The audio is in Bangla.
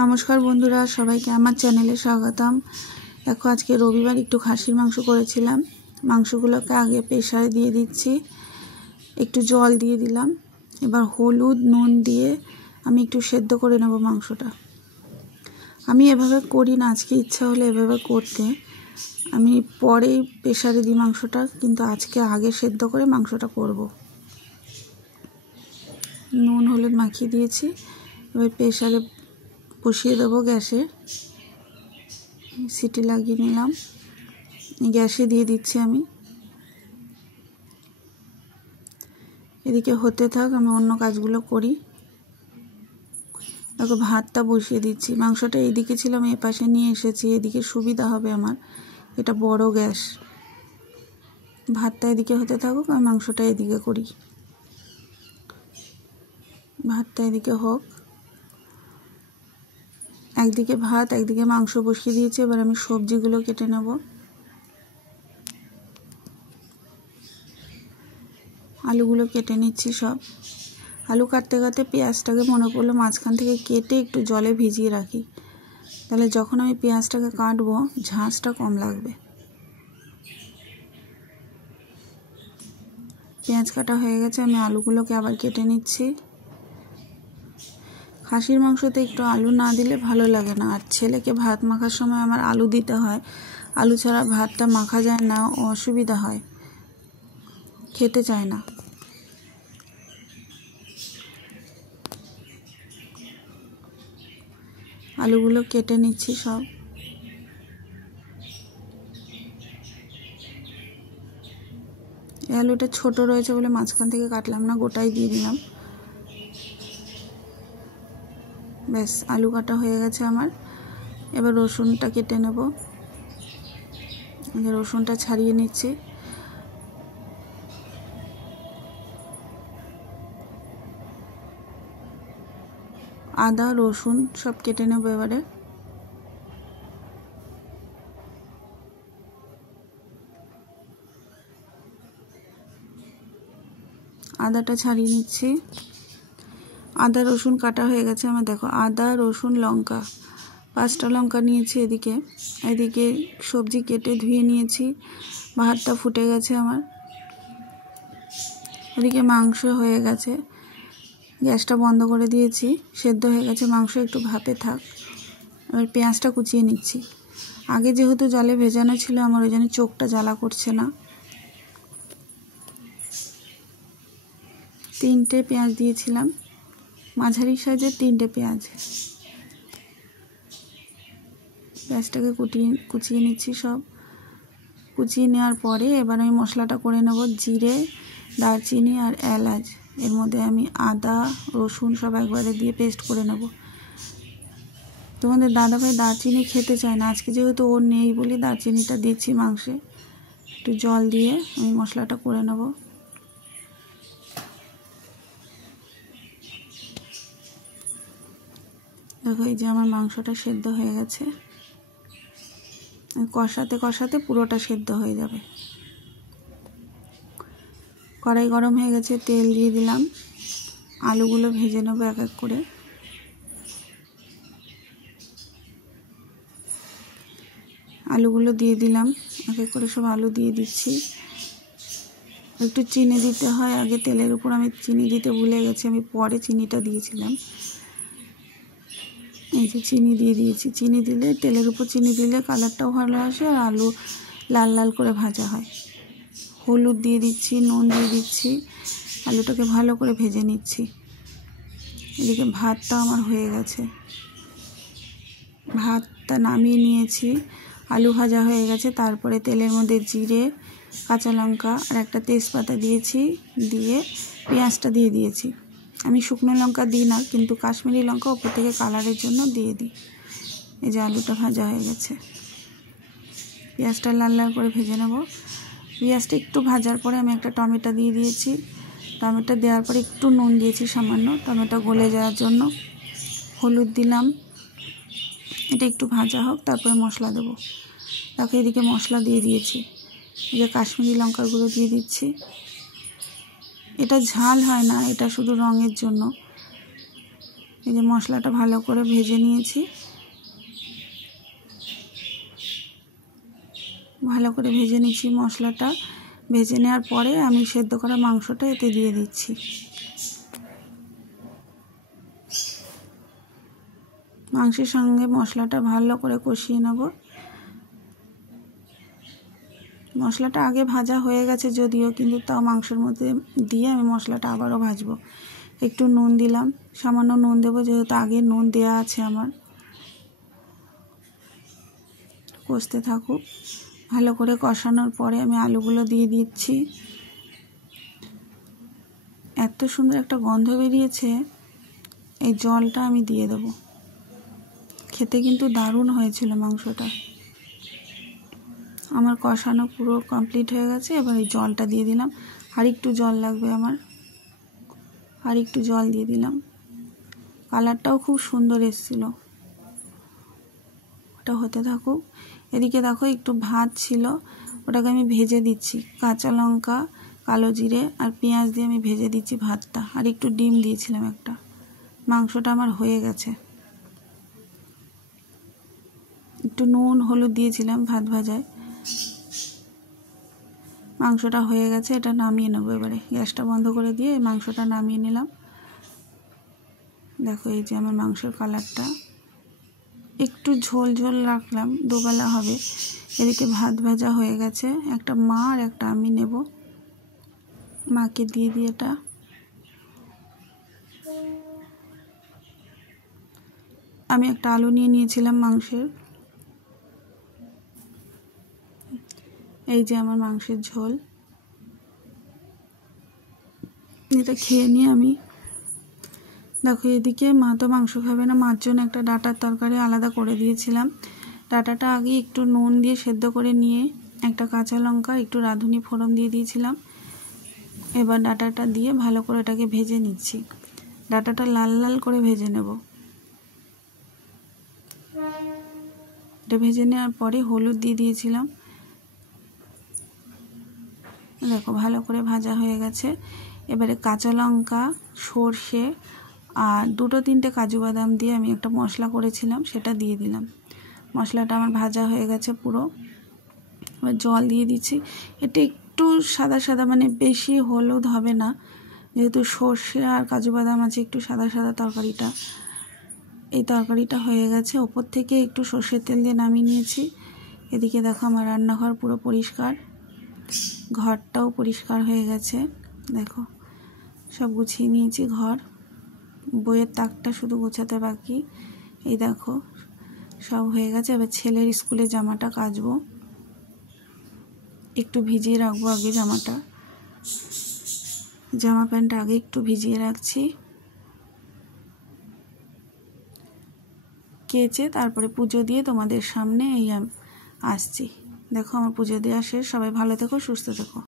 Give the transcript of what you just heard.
নমস্কার বন্ধুরা, সবাইকে আমার চ্যানেলে স্বাগতম। দেখো, আজকে রবিবার একটু খাসির মাংস করেছিলাম। মাংসগুলোকে আগে প্রেসারে দিয়ে দিচ্ছি, একটু জল দিয়ে দিলাম। এবার হলুদ নুন দিয়ে আমি একটু সেদ্ধ করে নেব মাংসটা। আমি এভাবে করি না, আজকে ইচ্ছা হলে এভাবে করতে। আমি পরেই প্রেসারে দিই মাংসটা, কিন্তু আজকে আগে সেদ্ধ করে মাংসটা করব। নুন হলুদ মাখিয়ে দিয়েছি। এবার প্রেসারে বসিয়ে দেবো গ্যাসে, সিটি লাগিয়ে নিলাম। গ্যাসে দিয়ে দিচ্ছি আমি। এদিকে হতে থাক, আমি অন্য কাজগুলো করি। দেখো, ভাতটা বসিয়ে দিচ্ছি। মাংসটা এইদিকে ছিল, আমি এপাশে নিয়ে এসেছি, এদিকে সুবিধা হবে আমার, এটা বড় গ্যাস। ভাতটা এদিকে হতে থাকুক, আমি মাংসটা এদিকে করি। ভাতটা এদিকে হোক, একদিকে ভাত একদিকে মাংস বসিয়ে দিয়েছি। এবার আমি সবজিগুলো কেটে নেব। আলুগুলো কেটে নিচ্ছি সব। আলু কাটতে কাটতে পেঁয়াজটাকে মনে পড়লো মাঝখান থেকে কেটে একটু জলে ভিজিয়ে রাখি, তাহলে যখন আমি পেঁয়াজটাকে কাটবো ঝাঁঝটা কম লাগবে। পেঁয়াজ কাটা হয়ে গেছে, আমি আলুগুলোকে আবার কেটে নিচ্ছি। খাসির মাংসতে একটু আলু না দিলে ভালো লাগে না, আর ছেলেকে ভাত মাখার সময় আমার আলু দিতে হয়। আলু ছাড়া ভাতটা মাখা যায় না, অসুবিধা হয়, খেতে চায় না। আলুগুলো কেটে নিচ্ছি সব। এই আলুটা ছোট রয়েছে বলে মাঝখান থেকে কাটলাম না, গোটাই দিয়ে দিলাম। ব্যাস, আলু কাটা হয়ে গেছে আমার। এবার রসুনটা কেটে নেব। রসুনটা ছাড়িয়ে নিচ্ছি। আদা রসুন সব কেটে নেব এবারে। আদাটা ছাড়িয়ে নিচ্ছি। আদা রসুন কাটা হয়ে গেছে আমার। দেখো, আদা রসুন লঙ্কা, 5টা লঙ্কা নিয়েছি। এদিকে সবজি কেটে ধুয়ে নিয়েছি। ভাতটা ফুটে গেছে আমার। এদিকে মাংস হয়ে গেছে, গ্যাসটা বন্ধ করে দিয়েছি। সেদ্ধ হয়ে গেছে মাংস, একটু ভাপে থাক। এবার পেঁয়াজটা কুচিয়ে নিচ্ছি। আগে যেহেতু জলে ভেজানো ছিল আমার, ওই জন্য চোখটা জ্বালা করছে না। 3টে পেঁয়াজ দিয়েছিলাম, মাঝারি সাইজের 3টে পেঁয়াজ। পেঁয়াজটাকে কুচিয়ে নিচ্ছি সব। কুচিয়ে নেওয়ার পরে এবার আমি মশলাটা করে নেব। জিরে, দারচিনি আর এলাচ, এর মধ্যে আমি আদা রসুন সব একবারে দিয়ে পেস্ট করে নেব। তোমাদের দাদাভাই দারচিনি খেতে চায় না, আজকে যেহেতু ওর নেই বলে দারচিনিটা দিচ্ছি মাংসে। একটু জল দিয়ে আমি মশলাটা করে নেব। দেখো, এই যে আমার মাংসটা সেদ্ধ হয়ে গেছে। কষাতে কষাতে পুরোটা সেদ্ধ হয়ে যাবে। কড়াই গরম হয়ে গেছে, তেল দিয়ে দিলাম। আলুগুলো ভেজে নেব এক এক করে। আলুগুলো দিয়ে দিলাম, এক এক করে সব আলু দিয়ে দিচ্ছি। একটু চিনি দিতে হয় আগে তেলের উপর, আমি চিনি দিতে ভুলে গেছি, আমি পরে চিনিটা দিয়েছিলাম। এই যে চিনি দিয়ে দিয়েছি। চিনি দিলে, তেলের উপর চিনি দিলে কালারটাও ভালো আসে আর আলু লাল লাল করে ভাজা হয়। হলুদ দিয়ে দিচ্ছি, নুন দিয়ে দিচ্ছি। আলুটাকে ভালো করে ভেজে নিচ্ছি। এদিকে ভাতটা আমার হয়ে গেছে, ভাতটা নামিয়ে নিয়েছি। আলু ভাজা হয়ে গেছে। তারপরে তেলের মধ্যে জিরে, কাঁচা লঙ্কা আর একটা তেজপাতা দিয়েছি, দিয়ে পেঁয়াজটা দিয়ে দিয়েছি। আমি শুকনো লঙ্কা দিই না, কিন্তু কাশ্মীরি লঙ্কা ওপর থেকে কালারের জন্য দিয়ে দিই। এই যে আলুটা ভাজা হয়ে গেছে। পেঁয়াজটা লাল লাল করে ভেজে নেব। পেঁয়াজটা একটু ভাজার পরে আমি একটা টমেটো দিয়ে দিয়েছি। টমেটো দেওয়ার পরে একটু নুন দিয়েছি সামান্য, টমেটো গলে যাওয়ার জন্য। হলুদ দিলাম। এটা একটু ভাজা হোক, তারপরে মশলা দেবো। তাকে এদিকে মশলা দিয়ে দিয়েছি। এই যে কাশ্মীরি লঙ্কার গুঁড়ো দিয়ে দিচ্ছি। এটা ঝাল হয় না, এটা শুধু রঙের জন্য। এই যে মশলাটা ভালো করে ভেজে নিয়েছি। ভালো করে ভেজে নিচ্ছি মশলাটা। ভেজে নেওয়ার পরে আমি সেদ্ধ করা মাংসটা এতে দিয়ে দিচ্ছি। মাংসের সঙ্গে মশলাটা ভালো করে কষিয়ে নেব। মশলাটা আগে ভাজা হয়ে গেছে যদিও, কিন্তু তাও মাংসের মধ্যে দিয়ে আমি মশলাটা আবারও ভাজবো। একটু নুন দিলাম, সামান্য নুন দেবো যেহেতু আগে নুন দেওয়া আছে আমার। কষতে থাকুক। ভালো করে কষানোর পরে আমি আলুগুলো দিয়ে দিচ্ছি। এত সুন্দর একটা গন্ধ বেরিয়েছে। এই জলটা আমি দিয়ে দেবো। খেতে কিন্তু দারুণ হয়েছিল মাংসটা। আমার কষানো পুরো কমপ্লিট হয়ে গেছে। এবার এই জলটা দিয়ে দিলাম। আর একটু জল লাগবে আমার, আর একটু জল দিয়ে দিলাম। কালারটাও খুব সুন্দর এসেছিল। ওটা হতে থাকুক। এদিকে দেখো একটু ভাত ছিল, ওটাকে আমি ভেজে দিচ্ছি। কাঁচা লঙ্কা, কালো জিরে আর পেঁয়াজ দিয়ে আমি ভেজে দিচ্ছি ভাতটা। আর একটু ডিম দিয়েছিলাম একটা। মাংসটা আমার হয়ে গেছে। একটু নুন হলুদ দিয়েছিলাম ভাত ভাজায়। মাংসটা হয়ে গেছে, এটা নামিয়ে নেবো। এবারে গ্যাসটা বন্ধ করে দিয়ে মাংসটা নামিয়ে নিলাম। দেখো এই যে আমার মাংসের কালারটা। একটু ঝোল ঝোল রাখলাম, দুবেলা হবে। এদিকে ভাত ভাজা হয়ে গেছে। একটা মা আর একটা আমি নেব। মাকে দিয়ে দিই এটা। আমি একটা আলু নিয়ে নিয়েছিলাম মাংসের। এই যে আমার মাংসের ঝোল। এটা খেয়ে নিয়ে আমি, দেখো এদিকে মা তো মাংস খাবে না, মার জন্য একটা ডাঁটার তরকারি আলাদা করে দিয়েছিলাম। ডাঁটাটা আগে একটু নুন দিয়ে সেদ্ধ করে নিয়ে একটা কাঁচা লঙ্কা একটু রাঁধুনি ফোড়ন দিয়ে দিয়েছিলাম। এবার ডাঁটাটা দিয়ে ভালো করে এটাকে ভেজে নিচ্ছি। ডাঁটাটা লাল লাল করে ভেজে নেব। এটা ভেজে নেওয়ার পরে হলুদ দিয়ে দিয়েছিলাম। দেখো ভালো করে ভাজা হয়ে গেছে। এবারে কাঁচা লঙ্কা, সর্ষে আর 2-3টে কাজু বাদাম দিয়ে আমি একটা মশলা করেছিলাম, সেটা দিয়ে দিলাম। মশলাটা আমার ভাজা হয়ে গেছে পুরো। এবার জল দিয়ে দিচ্ছি। এটা একটু সাদা সাদা, মানে বেশি হলুদ হবে না, যেহেতু সর্ষে আর কাজু বাদাম আছে, একটু সাদা সাদা তরকারিটা। এই তরকারিটা হয়ে গেছে। ওপর থেকে একটু সর্ষের তেল দিয়ে নামিয়ে নিয়েছি। এদিকে দেখো আমার রান্নাঘর পুরো পরিষ্কার, ঘরটাও পরিষ্কার হয়ে গেছে। দেখো সব গুছিয়ে নিয়েছি ঘর। বইয়ের তাকটা শুধু গোছাতে বাকি। এই দেখো সব হয়ে গেছে। এবার ছেলের স্কুলে জামাটা কাচবো। একটু ভিজিয়ে রাখবো আগে জামাটা। জামা প্যান্টটা আগে একটু ভিজিয়ে রাখছি, কেচে তারপরে পুজো দিয়ে তোমাদের সামনে এই আসছি। দেখো আমার পুজো দেওয়া শেষ। সবাই ভালো থেকো, সুস্থ থেকো।